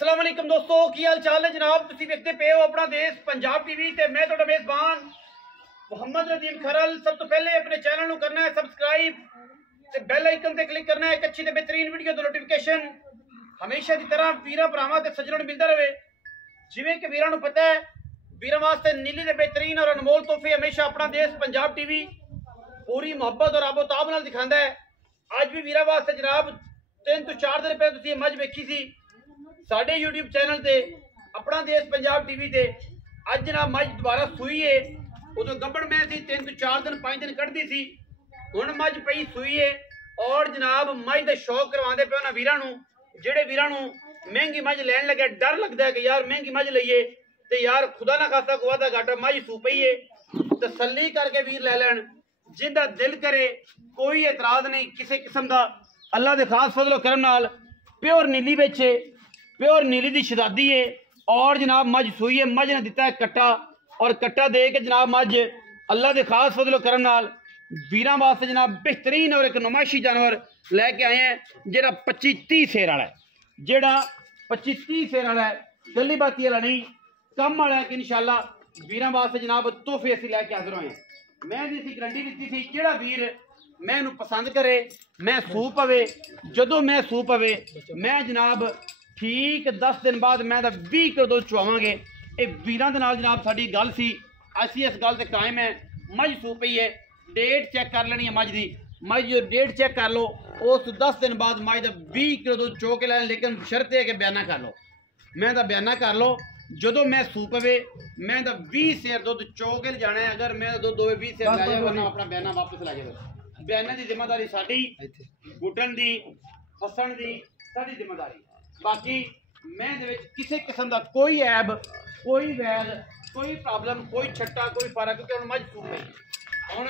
अस्सलाम वालेकुम दोस्तों, की हाल चाल है जनाब। तुसीं वेखदे पे हो अपना देश पंजाब टीवी ते मैं तुहाडा मेज़बान मुहम्मद नदीम खरल। सब तो पहले अपने चैनल नूं करना है सबसक्राइब ते बैल आइकन ते क्लिक करना है एक अच्छी ते बेहतरीन वीडियो दी नोटिफिकेशन हमेशा की तरह वीरां भरावां ते सज्जणां नूं मिलदा रहे। जिवें कि वीरां नूं पता है वीरां वास्ते नीली ते बेहतरीन और अनमोल तोहफे हमेशा अपना देश पंजाब टीवी पूरी मुहब्बत और आबोताब नाल दिखांदा है। अज भी वीरां वास्ते जनाब 3 तो 4 दिन पहले तुसीं मज वेखी सी साडे यूट्यूब चैनल ते अपना देश पंजाब टीवी ते। अज जनाब मज दोबारा सूई है। उदों गब्बड़ मैं सी 3 तो 4 दिन 5 दिन कढ़दी सी, हुण मज पई सूई है और जनाब मज दा शौक करवांदे पे उन्हां वीरां नूं जेहड़े वीरां नूं महंगी मज लैण लगे डर लगदा है कि यार महंगी मज लईए ते यार खुदा ना खासा कोई वादा घाटा मज सू पई है। तसल्ली करके वीर लै लैण, जिंदा दिल करे कोई एतराज नहीं किसी किस्म का। अल्लाह दे खास फजलो करम नाल प्योर नीली बेचे प्योर नीली दी शहजादी है और जनाब मज सूई है। मज ने दिता है कट्टा और कट्टा दे के जनाब मज अल्लाह दे खास फजलो करम नाल वीरां वास्ते जनाब बेहतरीन और एक नुमाइशी जानवर लैके आए हैं जेड़ा 25-30 सेर वाला है, जेड़ा 25-30 सेर वाला है, गली बाती वाला नहीं, कम वाला है कि इंशाल्लाह वीरां वास्ते जनाब तोहफे असीं लैके हाज़र होए हैं। मैं दी गारंटी दी सी जेड़ा वीर मैं पसंद करे मैं सू पवे, जदों मैं सू पवे मैं जनाब ठीक 10 दिन बाद मैं 20 किलो दुध चुवावांगे। ये वीरां दे नाल जनाब साडी गल सी, असीं इस गल ते कायम है। मज सू पई है, डेट चेक कर लेनी है मज दी, मज जो डेट चेक कर लो उस 10 दिन बाद मज 20 किलो दुध चो के लैन, लेकिन शर्त है कि बयाना कर लो, मैं बयाना कर लो जदों मैं सू पवे मैं 20 सेर दुध चो के जाना है। अगर मैं दुध होवे 20 सेर लै जाए वरना अपना बयाना वापस लै जाए। बयाना की जिम्मेदारी साडी, गुटन दी फसन दी साडी जिम्मेदारी। बाकी मैं किसी किस्म का कोई ऐब कोई वैल कोई प्रॉब्लम कोई छट्टा कोई फर्क क्योंकि हम मज सू पई हुण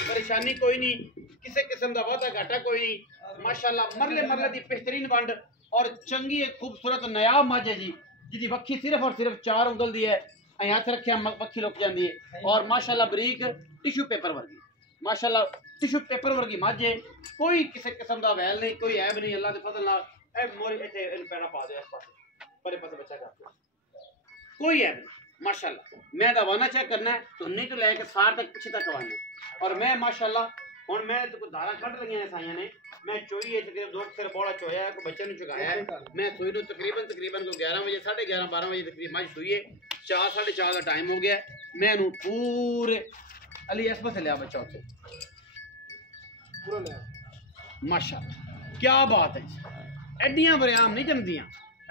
परेशानी कोई नहीं, किसी किस्म का वाधा घाटा कोई नहीं। माशाअल्लाह मरले मरले की बेहतरीन वंड और चंगी एक खूबसूरत नयाब मज है जी, जिहदी वक्खी सिर्फ और सिर्फ 4 उंगल दी है। हथ रखिया वक्खी लुक जाती है और माशाअल्लाह बरीक टिशू पेपर वर्गी, माशाअल्लाह टिशू पेपर वर्गी मज है। कोई किसी किस्म का वैल नहीं, कोई ऐब नहीं। अल्लाह के फजल नाल मोरी इत्थे पैड़ा पा दे इस पासे परे पासे बच्चा कर कोई ऐब नहीं माशाअल्लाह। मैं वाना चेक करना है तो नहीं तो लैके सार तक पीछे तक वाना और मैं माशाअल्लाह हुण मैं तो धारा कट लगियां ने साइयां ने। मैं चोई है तकरीबन 2 सिर बोला चोया है, बच्चे ने चुकाया है। मैं सोई नूं तकरीबन को 11 बजे 11:30 12 बजे तकरीबन मज सोई है। 4 साढ़े 4 का टाइम हो गया। मैं नूं पूरे अली इस पासे लिया बच्चा उत्थे पूरा लिया माशाअल्लाह क्या बात है। एडियां बरियाम नहीं जमदियां,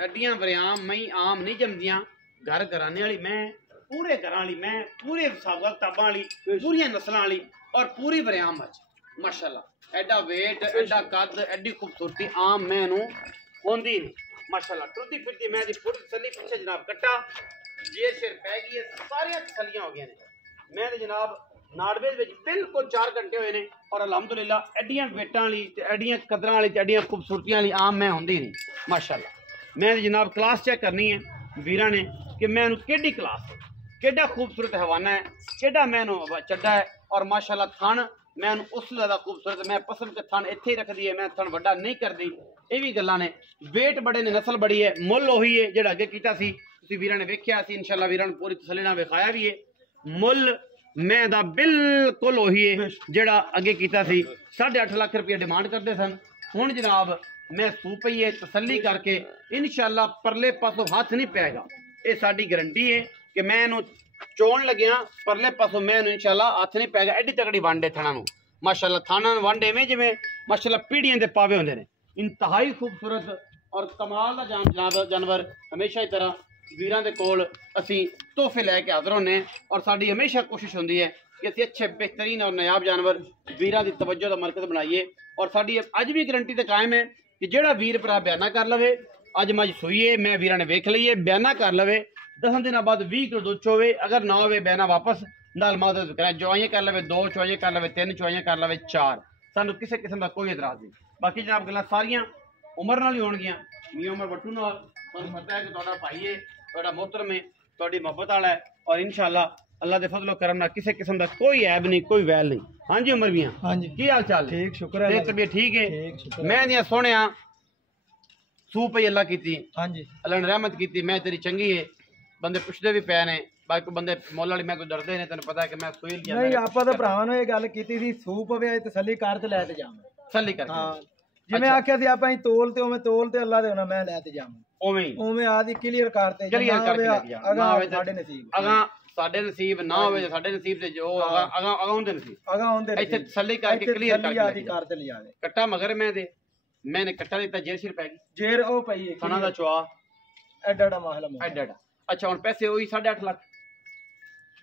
एडियां बरियाम मई आम नहीं जमदियां। घर कराने वाली मैं, पूरे घरां वाली मैं, पूरे साबा किताबां वाली, पूरियां नस्लां वाली और पूरी बरियाम मच माशाअल्लाह। एडा वेट एडा कद एडी खूबसूरती आम मैनू होंदी नहीं माशाअल्लाह। टुरदी फिरदी मैं दी पूरी तसल्ली पीछे जनाब कट्टा जेर शेर पै गई है, सारियां तसल्लियां हो गई ने। मैं तो जनाब नाड़वे बिल्कुल 4 घंटे हुए ने और अलहमदुलिल्लाह एडियां वेटां वाली एडियां कदरां वाली एडियां खूबसूरतियां वाली आम मैं होंदी नहीं माशाअल्लाह। मैं जनाब क्लास चेक करनी है वीरां ने कि मैं केडी क्लास केडा खूबसूरत हवाना है, केडा मैनू चड्डा है और माशाअल्लाह थन मैं उस ज़्यादा खूबसूरत। मैं पसंद के थन इत्थे ही रखदी है, मैं थन वड्डा नहीं करदी। ये भी गल्लां ने, वेट बड़े ने, नस्ल बड़ी है, मुल ओही है जेड़ा अगे कीता सी तुसीं वीरां ने वेख्या सी। इंशाअल्लाह वीरां पूरी तसल्ली नाल विखाया भी है। मुल मैं दा बिल्कुल ओही है जेड़ा अगे कीता सी। 8.5 लाख रुपया डिमांड करते सन, हुण जनाब मैं सू पई है तसल्ली करके इंशाअल्लाह परले पासों हाथ नहीं पैगा। ये साडी गारंटी है कि मैं इहनूं चोण लग्या परले पासों मैं इंशाअल्लाह हाथ नहीं पैगा। एडी तगड़ी वंड है थणा नूं माशाअल्लाह। थाना वंड एवें जिवें माशाअल्लाह पीढ़ियां दे पावे होंदे ने। इंतहाई खूबसूरत और कमाल दा जानवर हमेशा की तरह वीरां दे कोल असीं तोहफे लैके हाज़र होने और साडी हमेशा कोशिश होंदी है कि असीं अच्छे बेहतरीन और नायाब जानवर वीरां दी तवज्जो दा मरकज़ बनाइए। और साडी अज भी गारंटी ते कायम है कि जेड़ा वीर भरा बयाना कर लवे अज मज सूईए मैं वीरां ने वेख लईए बयाना कर लवे 10 दिन बाद 20 किलो दुध चोवे, अगर ना होवे बयाना वापस नाल मदद करें। चुवाइयां कर लवे 2 चुवाइयां कर लवे 3 चुवाइयां कर लवे 4, सानू किसी किस्म का कोई एतराज़ नहीं। बाकी जनाब गल्लां सारियां उमर नाल ही होणगियां। मियां उमर बट्टू नाल तुहानूं पता है कि तुहाडा भाई है, तुहाडा मोहतरम है, तुहाडी मुहब्बत वाला है और इंशाअल्लाह अल्लाह दे फजलो करम नाल किसी किस्म का कोई ऐब नहीं कोई वैल नहीं। हाँ जी उमर मियां, हाँ जी की हाल चाल? ठीक शुक्र है, तबीयत ठीक है? मैं दियां सोहणिया ਸੂਪ ਹੀ ਅੱਲਾ ਕੀਤੀ ਹਾਂਜੀ ਅੱਲਾ ਨੇ ਰਹਿਮਤ ਕੀਤੀ ਮੈਂ ਤੇਰੀ ਚੰਗੀ ਹੈ ਬੰਦੇ ਪੁੱਛਦੇ ਵੀ ਪਏ ਨੇ ਬਾਕੀ ਬੰਦੇ ਮੁੱਲ ਵਾਲੀ ਮੈਂ ਕੋਈ ਡਰਦੇ ਨੇ ਤੈਨੂੰ ਪਤਾ ਹੈ ਕਿ ਮੈਂ ਸੋਈ ਲਿਆ ਨਹੀਂ ਆਪਾਂ ਤਾਂ ਭਰਾਵਾਂ ਨੂੰ ਇਹ ਗੱਲ ਕੀਤੀ ਸੀ ਸੂਪ ਵੇ ਤਸੱਲੀ ਕਰ ਤੇ ਲੈ ਤੇ ਜਾਵਾਂ ਤਸੱਲੀ ਕਰਕੇ ਹਾਂ ਜਿਵੇਂ ਆਖਿਆ ਸੀ ਆਪਾਂ ਹੀ ਤੋਲ ਤੇ ਅੱਲਾ ਦੇ ਹੋਣਾ ਮੈਂ ਲੈ ਤੇ ਜਾਵਾਂ ਉਵੇਂ ਆਦੀ ਕਲੀਅਰ ਕਰਤੇ ਕਲੀਅਰ ਕਰਕੇ ਲੈ ਗਿਆ ਨਾ ਹੋਵੇ ਸਾਡੇ ਨਸੀਬ ਸਾਡੇ ਨਸੀਬ ਨਾ ਹੋਵੇ ਸਾਡੇ ਨਸੀਬ ਤੇ ਜੋ ਅਗਾ ਹੁੰਦੇ ਨਸੀਬ ਇੱਥੇ ਤਸੱਲੀ ਕਰਕੇ ਕਲੀਅਰ ਕਰਕੇ ਕਰ ਤੇ ਲਿਆਵੇ ਕੱਟਾ ਮਗਰ ਮੈਨੇ ਕੱਟਾ ਦਿੱਤਾ ਜੇਰ ਸਿਰ ਪੈ ਗਈ ਜੇਰ ਉਹ ਪਈ ਹੈ ਖਾਣਾ ਦਾ ਚੁਆ ਐਡਾ ਮਾਹਲਾ ਐਡਾ ਅੱਛਾ ਹੁਣ ਪੈਸੇ ਉਹੀ 8.5 ਲੱਖ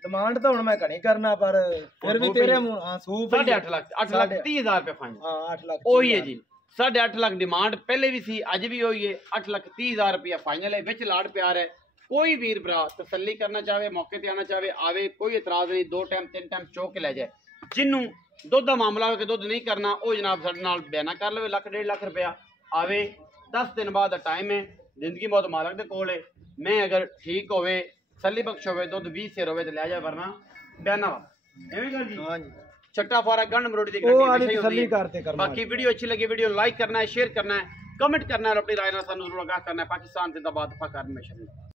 ਡਿਮਾਂਡ ਤਾਂ ਹੁਣ ਮੈਂ ਘਣੀ ਕਰਨਾ ਪਰ ਫਿਰ ਵੀ ਤੇਰੇ ਮੂੰਹ ਹਾਂ ਸੂਪ 8.5 ਲੱਖ 8 ਲੱਖ 30,000 ਰੁਪਏ ਫਾਈਨਲ ਹਾਂ 8 ਲੱਖ ਉਹੀ ਹੈ ਜੀ 8.5 ਲੱਖ ਡਿਮਾਂਡ ਪਹਿਲੇ ਵੀ ਸੀ ਅੱਜ ਵੀ ਹੋਈ ਹੈ 8 ਲੱਖ 30,000 ਰੁਪਏ ਫਾਈਨਲ ਹੈ ਵਿੱਚ ਲਾੜ ਪਿਆਰ ਹੈ ਕੋਈ ਵੀਰ ਭਰਾ ਤਸੱਲੀ ਕਰਨਾ ਚਾਹੇ ਮੌਕੇ ਤੇ ਆਣਾ ਚਾਹੇ ਆਵੇ ਕੋਈ ਇਤਰਾਜ਼ ਨਹੀਂ 2 ਟਾਈਮ 3 ਟਾਈਮ ਚੋ ਕੇ ਲੈ ਜਾਏ ਜਿੰਨੂੰ ਦੁੱਧ ਦਾ ਮਾਮਲਾ ਹੋ ਕੇ ਦੁੱਧ ਨਹੀਂ ਕਰਨਾ ਉਹ ਜਨਾਬ ਸਾਡੇ ਨਾਲ ਬਿਆਨਾ ਕਰ ਲਵੇ 1.5 ਲੱਖ ਰੁਪਇਆ ਆਵੇ 10 ਦਿਨ ਬਾਅਦ ਦਾ ਟਾਈਮ ਹੈ ਜ਼ਿੰਦਗੀ ਬਹੁਤ ਮਾਲਕ ਦੇ ਕੋਲ ਹੈ ਮੈਂ ਅਗਰ ਠੀਕ ਹੋਵੇ ਤਸੱਲੀ ਬਖਸ਼ ਹੋਵੇ ਦੁੱਧ 20 ਸਿਰ ਹੋਵੇ ਤੇ ਲੈ ਜਾ ਵਰਨਾ ਬਿਆਨਾ ਐਵੇਂ ਗੱਲ ਜੀ ਹਾਂਜੀ ਛੱਟਾ ਫਾਰਾ ਗੰਢ ਮਰੋੜੀ ਦੀ ਗੱਡੀ ਤਸੱਲੀ ਕਰਤੇ ਕਰਨਾ ਬਾਕੀ ਵੀਡੀਓ ਅੱਛੀ ਲੱਗੀ ਵੀਡੀਓ ਲਾਈਕ करना है शेयर करना है कमेंट करना है और अपनी राय ਨਾਲ ਸਾਨੂੰ ਜ਼ਰੂਰ ਆਗਾਹ ਕਰਨਾ है पाकिस्तान जिंदाबाद फकर में